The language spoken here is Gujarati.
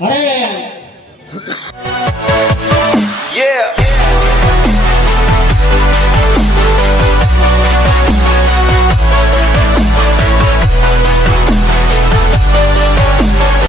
અરે